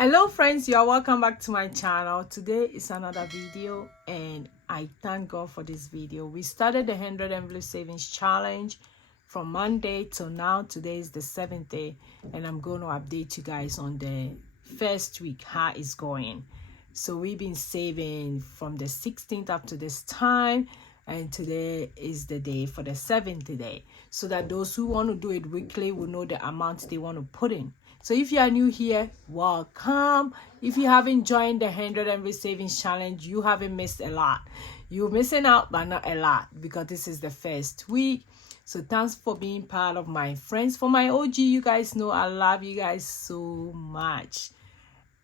Hello friends, you are welcome back to my channel. Today is another video and I thank God for this video. We started the 100 envelope savings challenge from Monday till now. Today is the 7th day and I'm going to update you guys on the first week, how it's going. So we've been saving from the 16th up to this time, and today is the day for the 7th day, so that those who want to do it weekly will know the amount they want to put in. So if you are new here, welcome. If you haven't joined the 100 envelope savings challenge, you haven't missed a lot. You're missing out, but not a lot, because this is the first week. So thanks for being part of my friends. For my OG, you guys know I love you guys so much.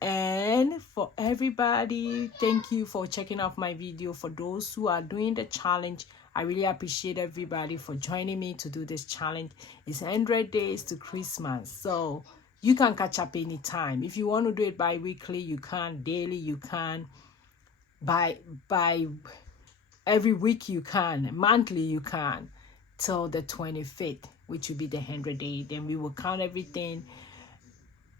And for everybody, thank you for checking out my video. For those who are doing the challenge, I really appreciate everybody for joining me to do this challenge. It's 100 days to Christmas, so you can catch up anytime. If you want to do it bi-weekly, you can. Daily, you can. By every week, you can. Monthly, you can. Till the 25th, which will be the 100 day. Then we will count everything.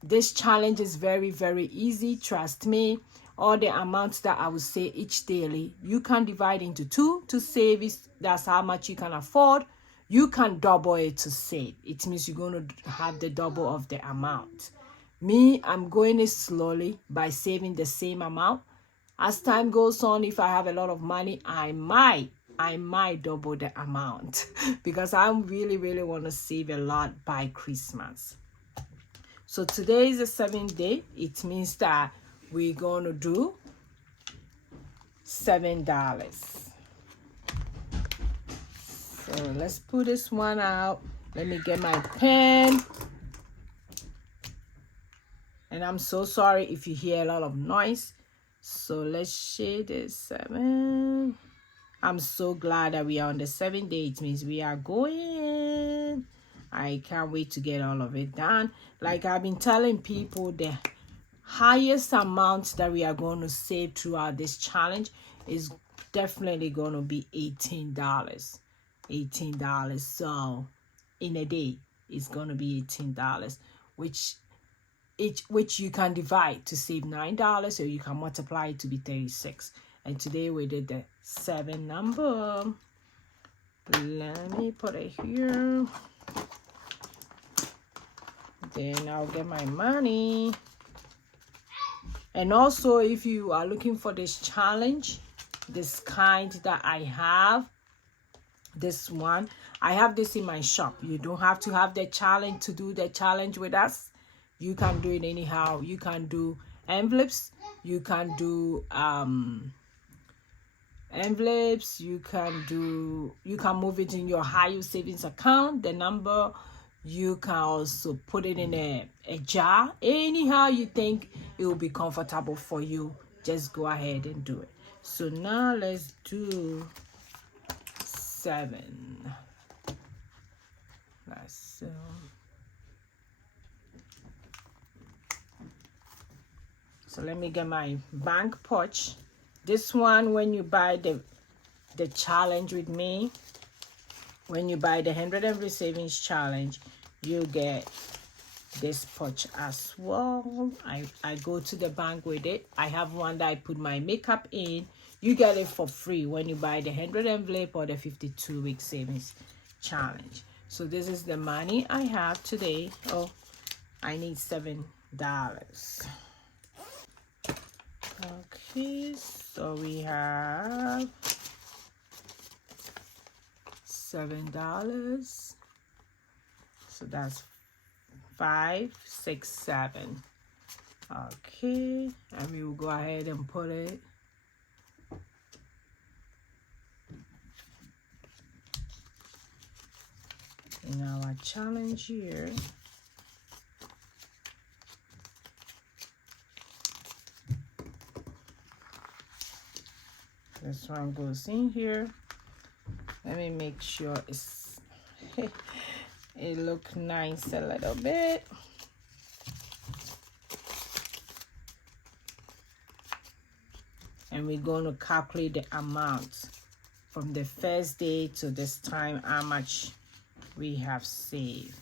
This challenge is very, very easy. Trust me. All the amounts that I will say each daily, you can divide into two to save. That's how much you can afford. You can double it to save. It means you're going to have the double of the amount. Me, I'm going it slowly by saving the same amount. As time goes on, if I have a lot of money, I might double the amount because I really, really want to save a lot by Christmas. So today is the 7th day. It means that we're going to do $7. So let's put this one out. Let me get my pen. And I'm so sorry if you hear a lot of noise. So let's shade this 7. I'm so glad that we are on the 7th day. It means we are going. I can't wait to get all of it done. Like I've been telling people, the highest amount that we are going to save throughout this challenge is definitely going to be $18. $18. So in a day, it's going to be $18, which you can divide to save $9, or you can multiply it to be 36. And today we did the 7 number. Let me put it here. Then I'll get my money. And also, if you are looking for this challenge, this kind that I have, this one, I have this in my shop. You don't have to have the challenge to do the challenge with us. You can do it anyhow. You can do envelopes. You can do envelopes. You can move it in your high yield savings account, the number. You can also put it in a jar. Anyhow you think it will be comfortable for you, just go ahead and do it. So now let's do 7. So let me get my bank pouch. This one, when you buy the challenge with me, when you buy the 100 envelope savings challenge, you get this pouch as well. I go to the bank with it. I have one that I put my makeup in. You get it for free when you buy the 100 envelope or the 52-week savings challenge. So this is the money I have today. Oh, I need $7. Okay, so we have $7. So that's 5, 6, 7. Okay, and we will go ahead and put it in our challenge here. This one goes in here. Let me make sure it's it look nice a little bit. And we're going to calculate the amount from the first day to this time, how much we have saved.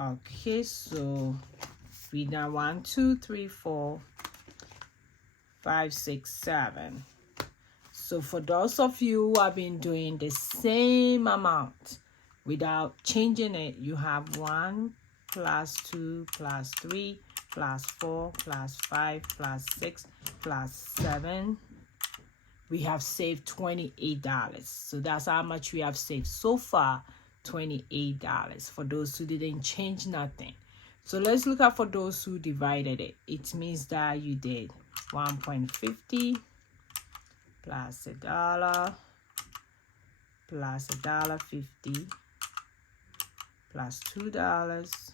Okay, so We done 1, 2, 3, 4, 5, 6, 7. So for those of you who have been doing the same amount without changing it, you have 1 plus 2 plus 3 plus 4 plus 5 plus 6 plus 7. We have saved $28. So that's how much we have saved so far, $28 for those who didn't change nothing. So let's look at for those who divided it. It means that you did 1.50 plus $1 plus $1.50 plus $2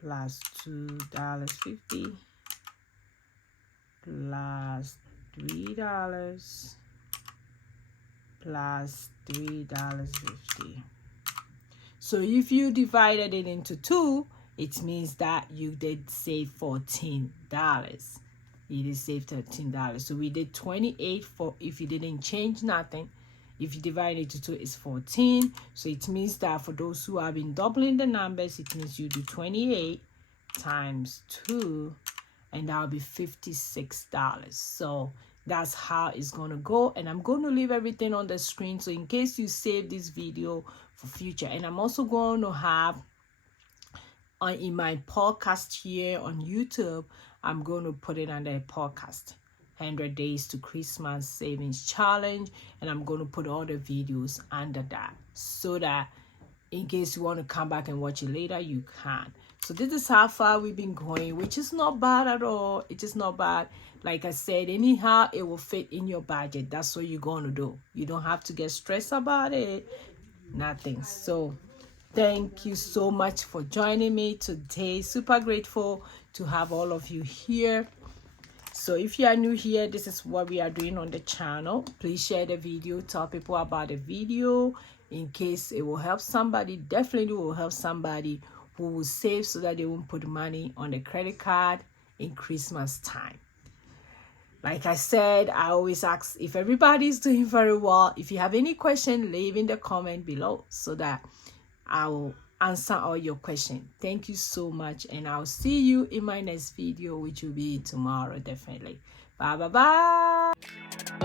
plus $2.50 plus $3 plus $3.50. So if you divided it into 2, it means that you did save $14. You did save $13. So we did 28 for if you didn't change nothing. If you divide it to 2, it's 14. So it means that for those who have been doubling the numbers, it means you do 28 times 2, and that'll be $56. So that's how it's gonna go, and I'm going to leave everything on the screen so in case you save this video for future. And I'm also going to have in my podcast here on YouTube, I'm going to put it under a podcast, 100 Days to Christmas Savings Challenge, and I'm going to put all the videos under that so that in case you want to come back and watch it later, you can. So this is how far we've been going, which is not bad at all. It is not bad. Like I said, anyhow, it will fit in your budget. That's what you're going to do. You don't have to get stressed about it. Nothing. So thank you so much for joining me today. Super grateful to have all of you here. So if you are new here, this is what we are doing on the channel. Please share the video. Tell people about the video in case it will help somebody. Definitely will help somebody who will save so that they won't put money on the credit card in Christmas time. Like I said, I always ask if everybody's doing very well. If you have any question, leave in the comment below so that I will answer all your questions. Thank you so much, and I'll see you in my next video, which will be tomorrow, definitely. Bye bye bye.